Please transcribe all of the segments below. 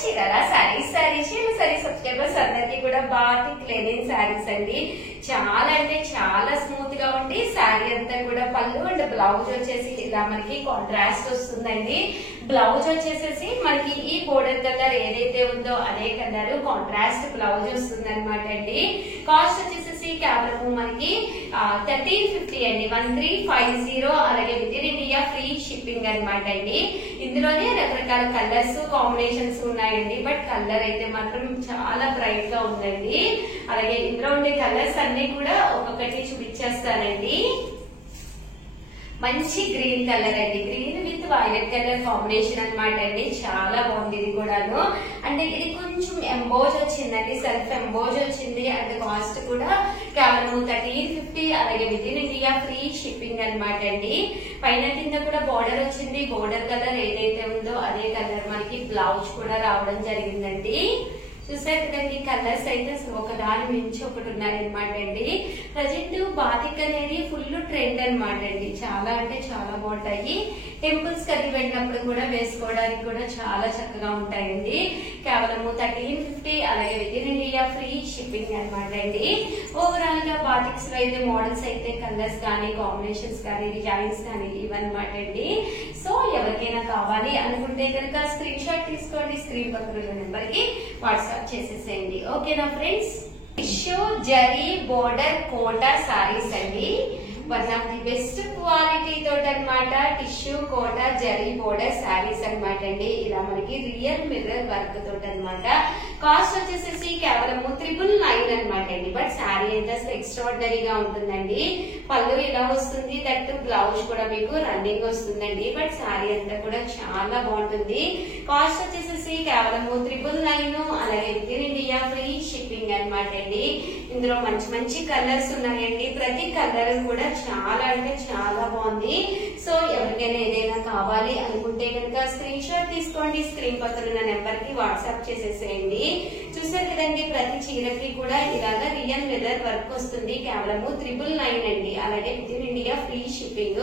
Chirala sarees subscribers అందరికి కూడా batik Lenin saris అండి. చాలా అంటే చాలా స్మూత్ గా ఉండి సారీ అంతా కూడా పళ్ళు అండ్ బ్లౌజ్ వచ్చేసి ఇలా మనకి కాంట్రాస్ట్ వస్తుందండి. బ్లౌజ్ వచ్చేసేసి మనకి ఈ బోర్డర్ కలర్ ఏదైతే ఉందో అదే కలర్ కాంట్రాస్ట్ బ్లౌజ్ వస్తుంది అనమాట అండి. కాస్ట్ వచ్చేసేసి కేవలం మనకి 1350 అండి, 1350. అలాగే with in India free shipping అనమాట అండి. ఇందులోనే రకరకాల కలర్స్ కాంబినేషన్స్ ఉన్నాయండి, బట్ కలర్ అయితే మాత్రం చాలా బ్రైట్ గా ఉందండి. అలాగే ఇందులో ఉండే కలర్స్ అన్ని కూడా ఒక్కొక్కటి చూపించేస్తానండి. మంచి గ్రీన్ కలర్ అండి, green with violet colour combination అనమాట అండి. చాలా బాగుంది ఇది కూడాను. అంటే ఇది కొంచెం ఎంబోజ్ వచ్చిందండి, సెల్ఫ్ ఎంబోజ్ వచ్చింది. అండ్ కాస్ట్ కూడా కేవలం 1350. అలాగే with in India free shipping అనమాట అండి. పైన కింద కూడా బోర్డర్ వచ్చింది. బోర్డర్ కలర్ ఏదైతే ఉందో అదే కలర్ మనకి బ్లౌజ్ కూడా రావడం జరిగిందండి. చూసారు కదండి, కలర్స్ అయితే ఒక దాని మించి ఒకటి ఉన్నాయన్నమాట అండి. ప్రజెంట్ బాతిక్ అనేది ఫుల్ ట్రెండ్ అనమాట అండి. చాలా అంటే చాలా బాగుంటాయి. టెంపుల్స్ కది వెళ్ళినప్పుడు కూడా వేసుకోవడానికి కూడా చాలా చక్కగా ఉంటాయండి. కేవలం 1350. అలాగే with in India free shipping అనమాట అండి. ఓవరాల్ గా బాతిక్స్ లో అయితే మోడల్స్ అయితే కలర్స్ కానీ కాంబినేషన్స్ కానీ డిజైన్స్ కానీ ఇవన్నమాట అండి. సో ఎవరికైనా కావాలి అనుకుంటే కనుక స్క్రీన్ షాట్ తీసుకోండి, స్క్రీన్ పక్కన నెంబర్ కి వాట్సాప్ చేసేసేయండి. ఓకేనా friends. Tissue zari border Kota saris అండి. One of the best quality తోటి అనమాట. టిష్యూ కోటా జరీ బోర్డర్ సారీస్ అనమాట అండి. ఇలా మనకి రియల్ మిర్రర్ వర్క్ తోటి అనమాట. కాస్ట్ వచ్చేసేసి కేవలం 999 అనమాట అండి. బట్ శారీ అయితే అసలు ఎక్స్ట్రాడినరీగా ఉంటుందండి. పళ్ళు ఇలా వస్తుంది, దట్ బ్లౌజ్ కూడా మీకు రన్నింగ్ వస్తుందండి. బట్ శారీ అంతా కూడా చాలా బాగుంటుంది. కాస్ట్ వచ్చేసేసి కేవలం 999. అలాగే with in India free shipping అనమాట అండి. ఇందులో మంచి మంచి కలర్స్ ఉన్నాయండి. ప్రతి కలర్ కూడా చాలా అంటే చాలా బాగుంది. సో ఎవరికైనా ఏదైనా కావాలి అనుకుంటే కనుక స్క్రీన్ షాట్ తీసుకోండి, స్క్రీన్ పక్కన ఉన్న నెంబర్ కి వాట్సాప్ చేసేసేయండి. చూసారు కదండి, ప్రతి చీరకి కూడా ఇలాగా రియల్ మిర్రర్ వర్క్ వస్తుంది. కేవలం 999 అండి. అలాగే with in India free shipping.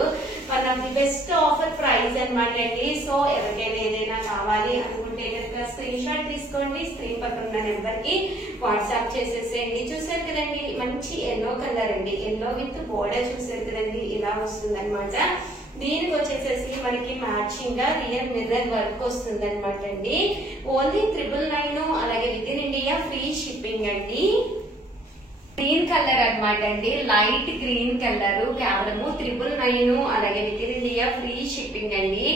One of the best offer price అనమాట అండి. సో ఎవరికైనా ఏదైనా కావాలి అనుకుంటే కనుక స్క్రీన్ షాట్ తీసుకోండి, స్క్రీన్ పక్కన ఉన్న నెంబర్ కి వాట్సాప్ చేసేసేయండి. చూసారు కదండి, మంచి ఎల్లో కలర్ అండి. ఎల్లో విత్ బోర్డర్ చూసారు కదండి, ఇలా వస్తుంది అనమాట. దీనికి వచ్చేసేసి మనకి మ్యాచింగ్ గా రియల్ మిర్రర్ వర్క్ వస్తుంది అనమాట అండి. ఓన్లీ 999. అలాగే with in India free shipping అండి. గ్రీన్ కలర్ అనమాట అండి, లైట్ గ్రీన్ కలర్. కేవలం 999. అలాగే with in India free shipping అండి.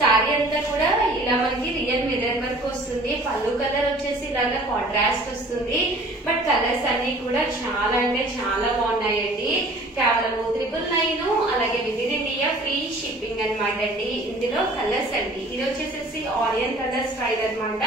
సారీ అంతా కూడా ఇలా మనకి రియల్ మిర్రర్ వర్క్ వస్తుంది. పళ్ళు కలర్ వచ్చేసి ఇలాగా కాంట్రాస్ట్ వస్తుంది. బట్ కలర్స్ అన్ని కూడా చాలా అంటే చాలా బాగున్నాయండి. కేవలం 999. అలాగే with in India free shipping అనమాట అండి. ఇందులో కలర్స్ అండి, ఇది వచ్చేసేసి ఆనియన్ కలర్ స్టైల్ అనమాట,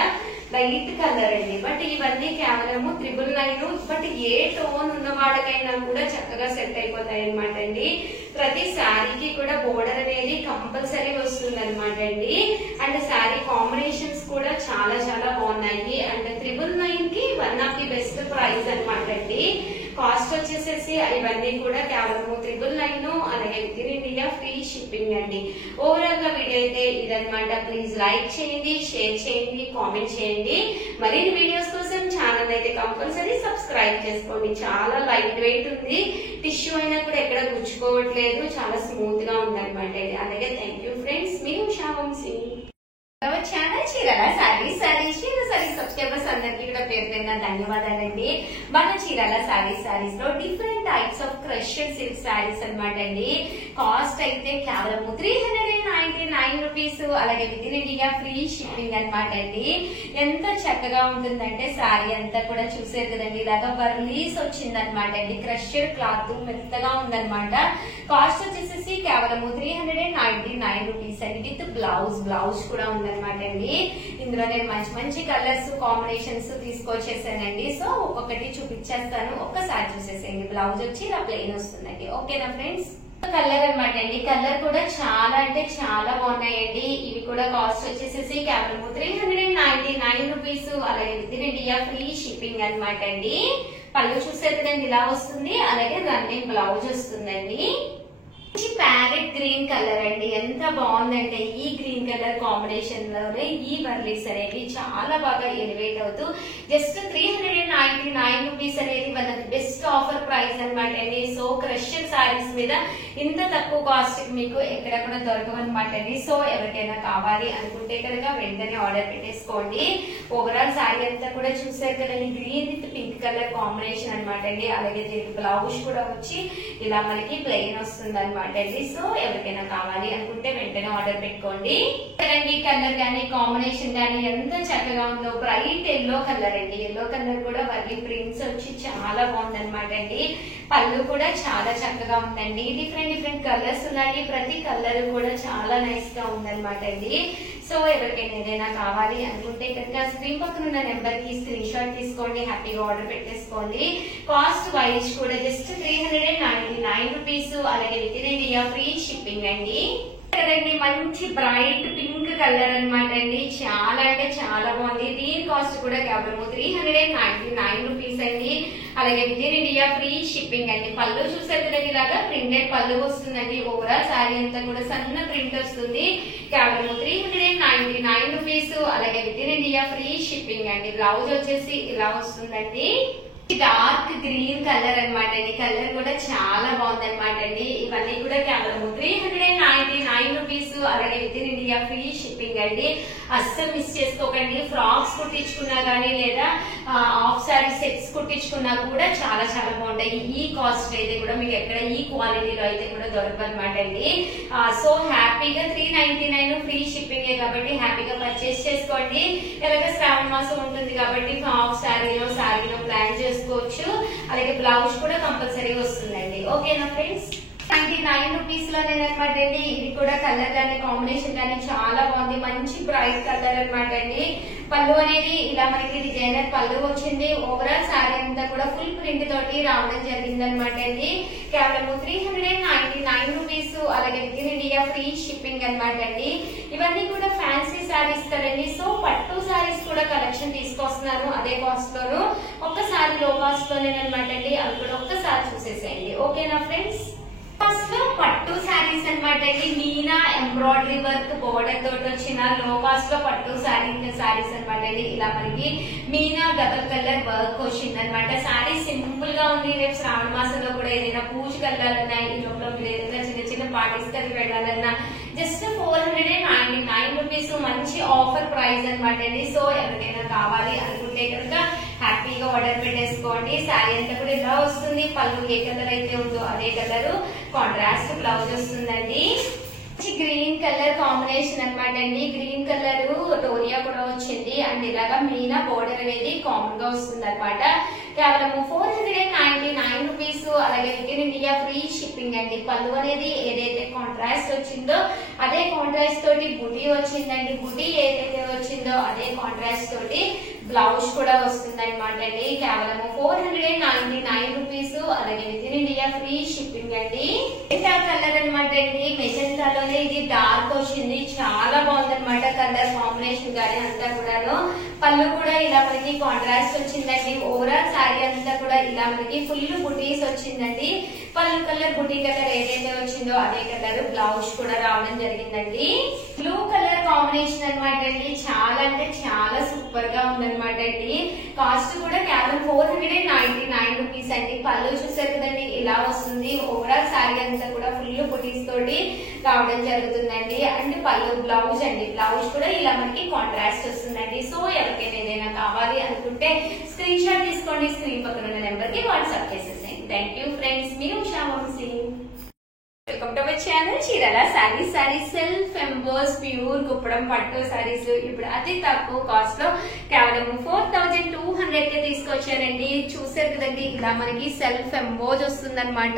లైట్ కలర్ అండి. బట్ ఇవన్నీ కేవలం 999. బట్ ఏ టోన్ ఉన్న వాళ్ళకైనా కూడా చక్కగా సెట్ అయిపోతాయి అనమాట అండి. ప్రతి శారీకి కూడా బోర్డర్ అనేది కంపల్సరీ వస్తుంది అనమాట అండి. అండ్ శారీ కాంబినేషన్స్ కూడా చాలా చాలా బాగున్నాయి. అండ్ 999 కి one of the best price అనమాట అండి. కాస్ట్ వచ్చేసేసి ఇవన్నీ కూడా కేవలం 999. అలాగే with in India free shipping అండి. ఓవరాల్ గా వీడియో అయితే ఇదనమాట. ప్లీజ్ లైక్ చేయండి, షేర్ చేయండి, కామెంట్ చేయండి. మరిన్ని వీడియోస్ కోసం ఛానల్ అయితే కంపల్సరీ సబ్స్క్రైబ్ చేసుకోండి. చాలా లైట్ వెయిట్ ఉంది, టిష్యూ అయినా కూడా ఎక్కడ గుచ్చుకోవట్లేదు, చాలా స్మూత్ గా ఉంది అనమాట. అలాగే థ్యాంక్ యూ ఫ్రెండ్స్, మీ ఉషా వంశీ. ఛానల్ చీరాల సారీస్ సబ్స్క్రైబర్స్ అందరికీ కూడా పేరు పేరున ధన్యవాదాలండి. మన చీరాల సారీస్ లో different types of crushed silk sarees అనమాట అండి. కాస్ట్ అయితే కేవలం 399 రూపీస్. అలాగే with in India free shipping అనమాట అండి. ఎంత చక్కగా ఉంటుందంటే సారీ అంతా కూడా చూసారు కదండి, ఇలాగా బర్లీస్ వచ్చిందనమాట అండి. క్రష్డ్ క్లాత్ మెత్తగా ఉందనమాట. కాస్ట్ వచ్చేసేసి కేవలం 399 రూపీస్ అండి. విత్ బ్లౌజ్ కూడా ఉందనమాట అండి. ఇందులో నేను మంచి మంచి కలర్స్ కాంబినేషన్స్ తీసుకొచ్చేసానండి. సో ఒక్కొక్కటి చూపించేస్తాను, ఒక్కసారి చూసేసేయండి. బ్లౌజ్ వచ్చి ఇలా ప్లెయిన్ వస్తుందండి. ఓకేనా ఫ్రెండ్స్. కలర్ అనమాట అండి, కలర్ కూడా చాలా అంటే చాలా బాగున్నాయండి. ఇవి కూడా కాస్ట్ వచ్చేసేసి కేవలం 399 రూపీస్. అలాగే with in India free shipping అనమాట అండి. పళ్ళు చూసే కదండి ఇలా వస్తుంది. అలాగే రన్నింగ్ బ్లౌజ్ వస్తుందండి. ప్యారెట్ గ్రీన్ కలర్ అండి, ఎంత బాగుందంటే ఈ గ్రీన్ కలర్ కాంబినేషన్ లోనే ఈ వర్లీస్ అనేవి చాలా బాగా ఎలివేట్ అవుతూ జస్ట్ 399 రూపీస్ అనేది one of the best offer price అనమాట అండి. సో క్రషర్ సారీస్ మీద ఇంత తక్కువ కాస్ట్ మీకు ఎక్కడ కూడా దొరకవన్నమాట అండి. సో ఎవరికైనా కావాలి అనుకుంటే కనుక వెంటనే ఆర్డర్ పెట్టేసుకోండి. ఓవరాల్ సారీ అంతా కూడా చూసారు కదండి, green with pink colour combination అనమాట అండి. అలాగే దీనికి బ్లౌజ్ కూడా వచ్చి ఇలా మనకి ప్లెయిన్ వస్తుంది అనమాట అండి. సో ఎవరికైనా కావాలి అనుకుంటే వెంటనే ఆర్డర్ పెట్టుకోండి. కలర్ గానీ కాంబినేషన్ గానీ ఎంత చక్కగా ఉందో, బ్రైట్ ఎల్లో కలర్ అండి. ఎల్లో కలర్ కూడా వర్లీ ప్రింట్స్ వచ్చి చాలా బాగుంది అనమాట అండి. పళ్ళు కూడా చాలా చక్కగా ఉందండి. డిఫరెంట్ కలర్స్ ఉన్నాయి, ప్రతి కలర్ కూడా చాలా నైస్ గా ఉందన్నమాట అండి. సో ఎవరికైనా ఏదైనా కావాలి అనుకుంటే కనుక స్క్రీన్ పక్కన ఉన్న నెంబర్ కి స్క్రీన్ షాట్ తీసుకోండి, హ్యాపీగా ఆర్డర్ పెట్టేసుకోండి. కాస్ట్ వైజ్ కూడా జస్ట్ 399 రూపీస్. అలాగే with in India free shipping అండి. కదండి మంచి బ్రైట్ పింక్ కలర్ అనమాట అండి, చాలా అంటే చాలా బాగుంది. దీని కాస్ట్ కూడా కేవలం 399 రూపీస్ అండి. అలాగే with in India free shipping అండి. పళ్ళు చూసారు కదండి, ఇలాగా ప్రింటెడ్ పళ్ళు వస్తుందండి. ఓవరాల్ సారీ అంతా కూడా సన్న ప్రింట్ వస్తుంది, కేవలం 399 రూపీస్. అలాగే with in India free shipping అండి. బ్లౌజ్ వచ్చేసి ఇలా వస్తుందండి. డార్క్ గ్రీన్ కలర్ అనమాట అండి, కలర్ కూడా చాలా బాగుంది అనమాట అండి. ఇవన్నీ కూడా కేవలం 399 రూపీస్. అలాగే with in India free shipping అండి. అస్సలు మిస్ చేసుకోకండి. ఫ్రాక్స్ కుట్టించుకున్నా గానీ లేదా హాఫ్ సారీ సెట్స్ కుట్టించుకున్నా కూడా చాలా చాలా బాగుంటాయి. ఈ కాస్ట్ అయితే కూడా మీకు ఎక్కడ ఈ క్వాలిటీలో అయితే కూడా దొరకదు అనమాట అండి. సో హ్యాపీగా 399 ఫ్రీ షిప్పింగ్ కాబట్టి హ్యాపీగా పర్చేస్ చేసుకోండి. ఎలాగ శ్రావణ మాసం ఉంటుంది కాబట్టి హాఫ్ సారీలో ప్లాన్ చేసుకోవచ్చు. అలాగే బ్లౌజ్ కూడా కంపల్సరీ వస్తుందండి. ఓకేనా ఫ్రెండ్స్, 99 రూపీస్ లోనే అనమాట అండి. ఇది కూడా కలర్ గానీ కాంబినేషన్ గానీ చాలా బాగుంది, మంచి బ్రైట్ కలర్ అనమాట అండి. పళ్ళు అనేది ఇలా మనకి డిజైనర్ పళ్ళు వచ్చింది. ఓవరాల్ సారీ అంతా కూడా ఫుల్ ప్రింట్ తోటి రావడం జరిగింది అనమాట అండి. కేవలం 399 రూపీస్. అలాగే with in India free shipping అనమాట అండి. ఇవన్నీ కూడా ఫ్యాన్సీ సారీస్ కదండి. సో పట్టు సారీస్ కూడా కలెక్షన్ తీసుకొస్తున్నారు అదే కాస్ట్ లోను. ఒక్కసారి లో కాస్ట్ లోనే అనమాట అండి. అవి కూడా ఒక్కసారి చూసేసేయండి. ఓకేనా ఫ్రెండ్స్, ఫస్ట్ లో పట్టు సారీస్ అనమాట అండి. మీనా ఎంబ్రాయిడరీ వర్క్ బోర్డర్ తోటి వచ్చిన లో కాస్ట్ లో పట్టు సారీస్ అనమాట అండి. ఇలా మనకి మీనా డబల్ కలర్ వర్క్ వచ్చింది అనమాట. సారీ సింపుల్ గా ఉంది. రేపు శ్రావణ మాసంలో కూడా ఏదైనా పూజకి వెళ్ళాలన్నా, ఈ లోపల ఏదైనా చిన్న చిన్న పార్టీస్ కలిసి వెళ్ళాలన్నా జస్ట్ 499 రూపీస్. మంచి ఆఫర్ ప్రైస్ అనమాట అండి. సో ఎవరికైనా కావాలి అనుకుంటే కనుక హ్యాపీగా ఆర్డర్ పెట్టేసుకోండి. శారీ అంతా కూడా ఇలా వస్తుంది. పళ్ళు ఏ కలర్ అయితే ఉందో అదే కలర్ కాంట్రాస్ట్ బ్లౌజ్ వస్తుందండి. గ్రీన్ కలర్ కాంబినేషన్ అనమాట అండి. గ్రీన్ కలర్ డోరియా కూడా వచ్చింది అండ్ ఇలాగా మీనా బోర్డర్ అనేది కామన్ గా వస్తుంది అనమాట. కేవలం 499 రూపీస్. అలాగే with in India free shipping అండి. పళ్ళు అనేది ఏదైతే కాంట్రాస్ట్ వచ్చిందో అదే కాంట్రాస్ట్ తోటి బుటీ వచ్చిందండి. బుటీ ఏదైతే వచ్చిందో అదే కాంట్రాస్ట్ తోటి బ్లౌజ్ కూడా వస్తుంది అనమాట అండి. కేవలం 499 రూపీస్. అలాగే with in India free shipping అండి. కలర్ అనమాట అండి. మెజెంటాలోనే ఇది డార్క్ వచ్చింది, చాలా బాగుంది అనమాట కలర్ కాంబినేషన్ గానీ అంతా కూడాను. పళ్ళు కూడా ఇలా మనకి కాంట్రాస్ట్ వచ్చిందండి. ఓవరాల్ సారీ అంతా కూడా ఇలా మనకి ఫుల్ బుటీస్ వచ్చిందండి. పళ్ళు కలర్ బుటీ కలర్ ఏదైతే వచ్చిందో అదే కలర్ బ్లౌజ్ కూడా రావడం జరిగిందండి. బ్లూ కలర్ కాంబినేషన్ అనమాట అండి. చాలా అంటే చాలా సూపర్ గా ఉందన్నమాట అండి. కాస్ట్ కూడా కేవలం 499 రూపీస్ అండి. పళ్ళు చూసారు కదండి ఇలా వస్తుంది. ఓవరాల్ సారీ అంతా కూడా ఫుల్ బుటీస్ తోటి రావడం జరుగుతుందండి. అండ్ పళ్ళు బ్లౌజ్ అండి, బ్లౌజ్ కూడా ఇలా మనకి కాంట్రాస్ట్ వస్తుందండి. సో ఎవరికైనా ఏదైనా కావాలి అనుకుంటే స్క్రీన్ షాట్ తీసుకోండి, స్క్రీన్ పక్కన ఉన్న నెంబర్ కి వాట్సాప్ చేసేసేయండి. థ్యాంక్ యూ ఫ్రెండ్స్, మీ Usha Vamsi. Welcome to my channel Chirala sarees self emboss pure Kuppadam పట్టు సారీస్ ఇప్పుడు అతి తక్కువ కాస్ట్ లో కేవలం 4200 కి తీసుకొచ్చానండి. చూసారు కదండి ఇలా మనకి సెల్ఫ్ ఎంబోజ్ వస్తుంది అనమాట.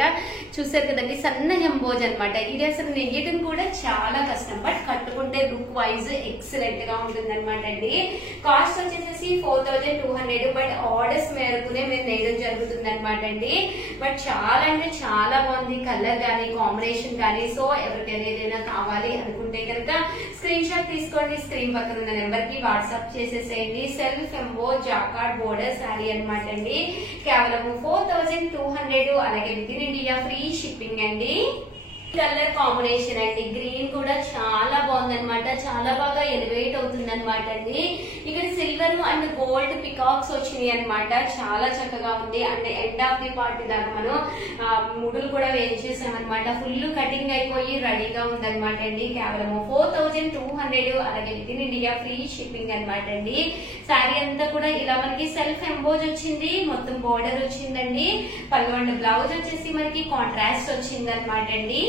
చూసారు కదండి సన్న ఎంబోజ్ అనమాట. ఇది అసలు నెయ్యడం కూడా చాలా కష్టం, బట్ కట్టుకుంటే లుక్ వైజ్ ఎక్సలెంట్ గా ఉంటుంది అనమాట అండి. కాస్ట్ వచ్చేసి 4200, బట్ ఆర్డర్స్ మేరకునే మేము నేయడం జరుగుతుంది అనమాట అండి. బట్ చాలా అంటే చాలా బాగుంది కలర్ గానీ కాంబినేషన్ గానీ. సో ఎవరికైనా ఏదైనా కావాలి అనుకుంటే కనుక స్క్రీన్ షాట్ తీసుకోండి, స్క్రీన్ పక్కన ఉన్న నెంబర్ కి వాట్సాప్ చేసేసేయండి. సెల్ఫ్ ఎంబో జాకార్డ్ బోర్డర్ శారీ అనమాట అండి. కేవలం 4200. అలాగే with in India free shipping అండి. కలర్ కాంబినేషన్ అండి, గ్రీన్ కూడా చాలా బాగుందన్నమాట, చాలా బాగా ఎలివేట్ అవుతుంది అనమాట అండి. ఇక్కడ సిల్వర్ అండ్ గోల్డ్ పికాక్స్ వచ్చినాయి అనమాట, చాలా చక్కగా ఉంది. And end of the part దాకా మనం ముడులు కూడా వేయించేసామన్నమాట. ఫుల్ కటింగ్ అయిపోయి రెడీగా ఉందన్నమాట అండి. కేవలం 4200, అలాగే with in India free shipping అనమాట అండి. శారీ అంతా కూడా ఇలా మనకి సెల్ఫ్ ఎంబోజ్ వచ్చింది, మొత్తం బోర్డర్ వచ్చిందండి. పళ్ళు అండ్ బ్లౌజ్ వచ్చేసి మనకి కాంట్రాస్ట్ వచ్చింది అనమాట అండి.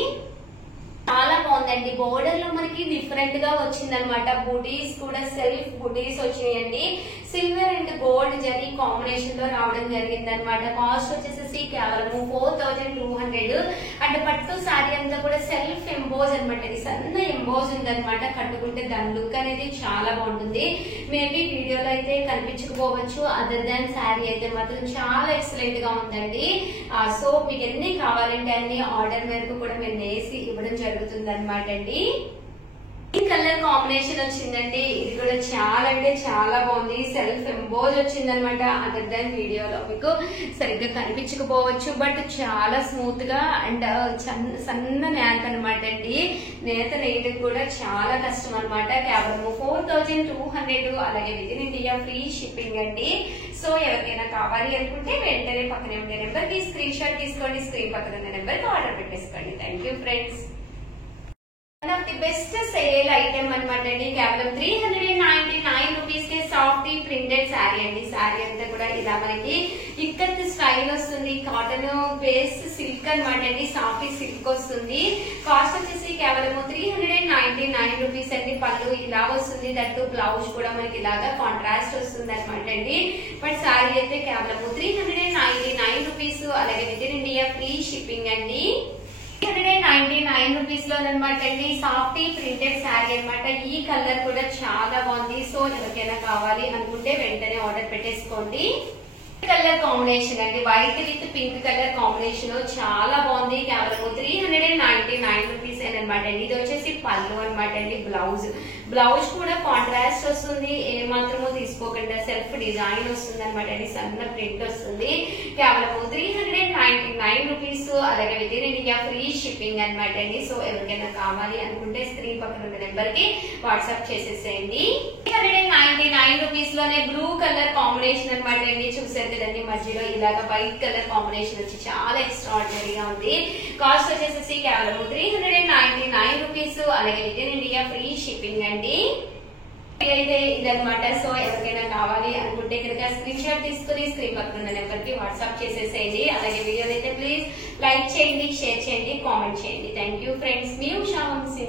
చాలా బాగుందండి. బోర్డర్ లో మనకి డిఫరెంట్ గా వచ్చింది అనమాట. బుటీస్ కూడా సెల్ఫ్ బుటీస్ వచ్చినాయండి. Silver and gold zari combination లో రావడం జరిగింది అనమాట. కాస్ట్ వచ్చేసి కేవలం 4200. అండ్ పట్టు శారీ అంతా కూడా సెల్ఫ్ ఎంబోజ్ అనమాట. ఇది సన్న ఎంబోజ్ ఉందన్నమాట. కట్టుకుంటే దాని లుక్ అనేది చాలా బాగుంటుంది. మేబీ వీడియోలో అయితే కనిపించకపోవచ్చు, అదర్ దాన్ శారీ అయితే మాత్రం చాలా ఎక్సలెంట్ గా ఉందండి. సో మీకు ఎన్ని కావాలంటే అన్ని ఆర్డర్ మేరకు కూడా మేము వేసి ఇవ్వడం జరుగుతుంది అనమాట అండి. ఈ కలర్ కాంబినేషన్ వచ్చిందండి, ఇది కూడా చాలా అంటే చాలా బాగుంది. సెల్ఫ్ ఎంబోజ్ వచ్చింది అనమాట. అదర్ దాన్ వీడియోలో మీకు సరిగ్గా కనిపించకపోవచ్చు, బట్ చాలా స్మూత్ గా అండ్ సన్న నేత అనమాట అండి. నేత నేయడం కూడా చాలా కష్టం అనమాట. కేవలం 4200, అలాగే with in India free shipping అండి. సో ఎవరికైనా కావాలి అనుకుంటే వెంటనే పక్కనే ఉండే నెంబర్ కి స్క్రీన్ షాట్ తీసుకోండి, స్క్రీన్ పక్కన ఉన్న నెంబర్ కి ఆర్డర్ పెట్టేసుకోండి. Thank you friends. One of the best sale item అనమాట అండి. కేవలం 399 రూపీస్ కి సాఫ్ట్ ప్రింటెడ్ శారీ అండి. శారీ అంతా కూడా ఇలా మనకి ఇక్కత్ స్టైల్ వస్తుంది. కాటన్ బేస్ సిల్క్ అనమాట అండి. సాఫ్ట్ సిల్క్ వస్తుంది. కాస్ట్ వచ్చేసి కేవలం 399 రూపీస్ అండి. పళ్ళు ఇలా వస్తుంది, దట్టు బ్లౌజ్ కూడా మనకి ఇలాగా కాంట్రాస్ట్ వస్తుంది అనమాట అండి. బట్ శారీ అయితే కేవలం 399 రూపీస్, అలాగే with in India free shipping అండి. 399 రూపీస్ లో అనమాట అండి. సాఫ్ట్ ప్రింటెడ్ శారీ అనమాట. ఈ కలర్ కూడా చాలా బాగుంది. సో ఎవరికైనా కావాలి అనుకుంటే వెంటనే ఆర్డర్ పెట్టేసుకోండి. కలర్ కాంబినేషన్ అండి, white with pink colour combination చాలా బాగుంది. కేవలం 399 రూపీస్ అనమాట అండి. ఇది వచ్చేసి పళ్ళు అనమాట అండి. బ్లౌజ్ కూడా కాంట్రాస్ట్ వస్తుంది, ఏ మాత్రమో తీసుకోకుండా సెల్ఫ్ డిజైన్ వస్తుంది అనమాట అండి. సన్న ప్రింట్ వస్తుంది. కేవలం 399 రూపీస్, అలాగే with in India free shipping అనమాట అండి. సో ఎవరికైనా కావాలి అనుకుంటే స్క్రీన్ పక్కన ఉన్న నెంబర్ కి వాట్సాప్ చేసేసేయండి. 399 రూపీస్ లోనే బ్లూ కలర్ కాంబినేషన్ అనమాట అండి. చూసారు కదండి, మధ్యలో ఇలాగ వైట్ కలర్ కాంబినేషన్ వచ్చి చాలా ఎక్స్ట్రాడినరీగా ఉంది. కాస్ట్ వచ్చేసి కేవలం 399 రూపీస్, అలాగే with in India free shipping అండి. అయితే ఇదనమాట. సో ఎవరికైనా కావాలి అనుకుంటే కనుక స్క్రీన్ షాట్ తీసుకుని స్క్రీన్ పక్కన ఉన్న నెంబర్ కి వాట్సాప్ చేసేసేయండి. అలాగే వీడియో అయితే ప్లీజ్ లైక్ చేయండి, షేర్ చేయండి, కామెంట్ చేయండి. Thank you friends. మీ ఉషా వంశీ.